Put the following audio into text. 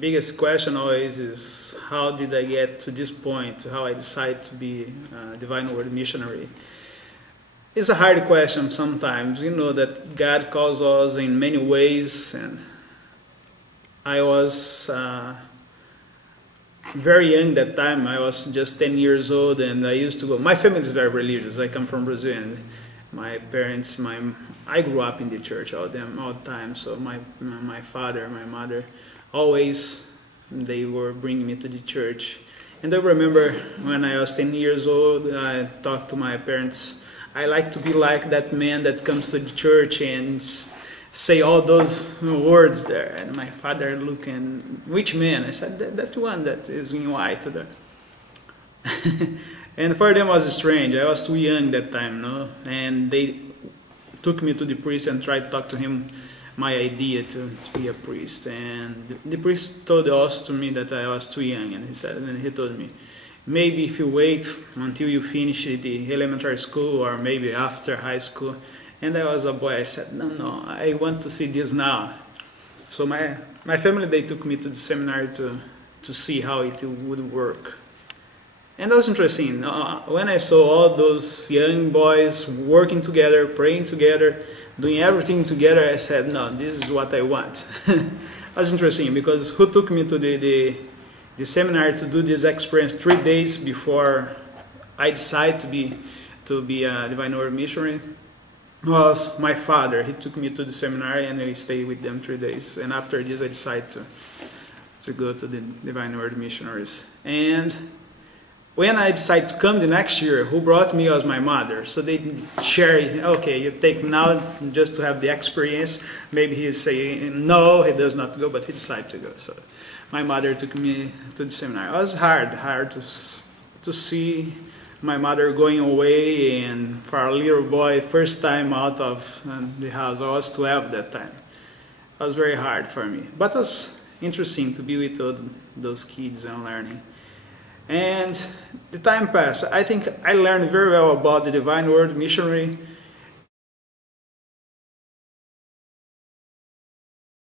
Biggest question always is how did I get to this point, how I decided to be a Divine Word Missionary. It's a hard question sometimes, you know, that God calls us in many ways, and I was very young that time. I was just 10 years old, and I used to go. My family is very religious. I come from Brazil, and my parents, I grew up in the church all the time. So my father, my mother, always they were bringing me to the church. And I remember when I was 10 years old, I talked to my parents. I like to be like that man that comes to the church and say all those words there. And my father looking, which man? I said, that one that is in white there. And for them it was strange. I was too young that time, no? And they took me to the priest and tried to talk to him my idea to be a priest. And the priest told also to me that I was too young, and he told me, maybe if you wait until you finish the elementary school or maybe after high school. And I was a boy. I said, no, I want to see this now. So my family, they took me to the seminary to see how it would work. And that was interesting. When I saw all those young boys working together, praying together, doing everything together, I said, no, this is what I want. That was interesting, because who took me to the seminary to do this experience 3 days before I decided to be a Divine Word Missionary was my father. He took me to the seminary and we stayed with them 3 days. And after this I decided to go to the Divine Word Missionaries. And when I decided to come the next year, who brought me was my mother. So they share, okay, you take now just to have the experience. Maybe he's saying no, he does not go, but he decided to go. So my mother took me to the seminary. It was hard to see my mother going away, and for a little boy, first time out of the house. I was 12 that time. It was very hard for me, but it was interesting to be with all those kids and learning. And the time passed. I think I learned very well about the Divine Word Missionary